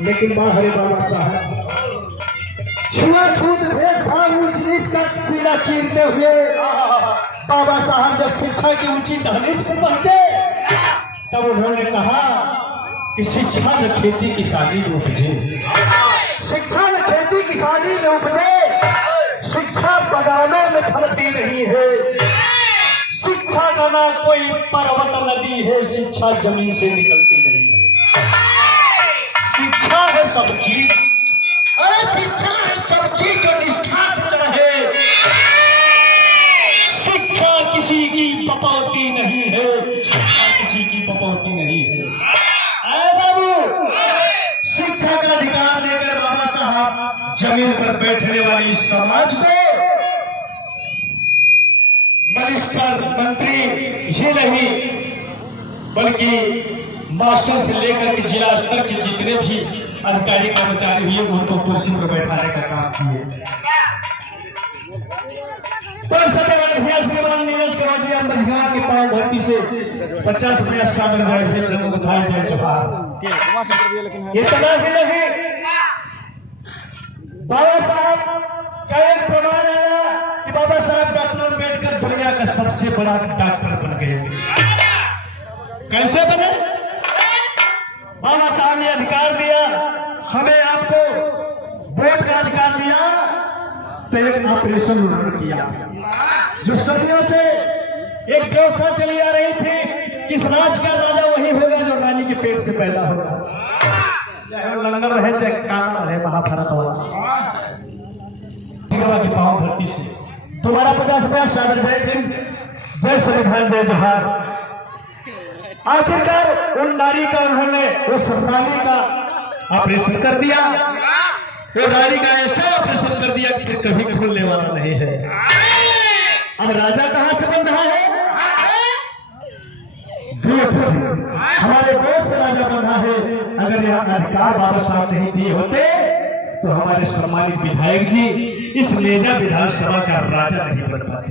लेकिन बाहर बाबा साहब छुआछूत भेदभाव ऊंच नीच का सीना चीरते हुए बाबा साहब जब शिक्षा की ऊंची दहलीज पर पहुंचे तब उन्होंने कहा कि शिक्षा न खेती किसानी में उपजे, शिक्षा न खेती किसानी में उपजे, शिक्षा बगानों में फलती नहीं है, शिक्षा का ना कोई पर्वत नदी है, शिक्षा जमीन से निकलती नहीं है। शिक्षा है सबकी, अरे शिक्षा है सबकी जो निष्ठा से चाहे, शिक्षा किसी की बपौती नहीं है, शिक्षा किसी की बपौती नहीं है। अरे बाबू, शिक्षा का अधिकार देकर बाबा साहब जमीन पर बैठने वाली समाज को मिनिस्टर मंत्री ही नहीं बल्कि मास्टर से लेकर के जिला स्तर के जितने भी अधिकारी कर्मचारी हुए उनको कुर्सी पर बैठाने का काम किए। श्रीमान नीरज करोजिया मझिया के पांव भर्ती से 50 रुपया शामिल हुए इतना ही नहीं, बाबा साहब का एक प्रमाण आया कि बाबा साहब डॉक्टर अम्बेडकर दुनिया का सबसे बड़ा डॉक्टर बन गए। कैसे बने? बाबा साहब ने अधिकार दिया, हमें आपको वोट का अधिकार दिया तो एक ऑपरेशन उन्होंने किया जो सदियों से एक व्यवस्था चली आ रही थी कि इस राज का राजा वही होगा जो रानी के पेट से पैदा होगा, चाहे लंगर रहे चाहे कान रहे, महाभारत वाला की पांव भर्ती से दोबारा 50 रुपया शामिल। जय भीम, जय संविधान, जय जोहार। आखिरकार उन नारी का उन्होंने उस रानी का ऑपरेशन कर दिया, वो रानी का ऐसा ऑपरेशन कर दिया कि कभी खुलने वाला नहीं है। अब राजा कहां से बन रहा है? हमारे दोस्त राजा बना है। अगर यह अधिकार बाबा साहब नहीं दिए होते तो हमारे सम्मानित विधायक जी इस नेजा विधानसभा का राजा नहीं बन पाते।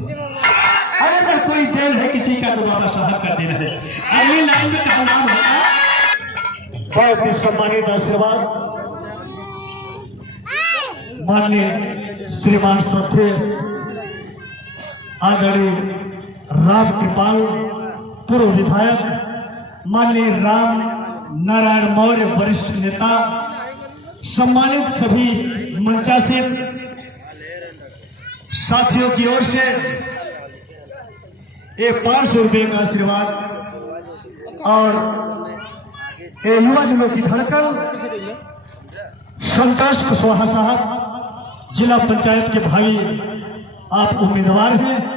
अगर कोई देन है किसी का तो बाबा साहब का दिन है। अगली लाइन में कहा नाम होता बहुत ही सम्मानित आशीर्वाद माननीय श्रीमान श्रद्धेय आदरणीय राम कृपाल पूर्व विधायक, माननीय राम नारायण मौर्य वरिष्ठ नेता, सम्मानित सभी मंचासीन साथियों की ओर से एक 500 रुपये का आशीर्वाद और युवा दिनों की धड़कन संतोष कुशवाहा साहब, जिला पंचायत के भाई आप उम्मीदवार हैं।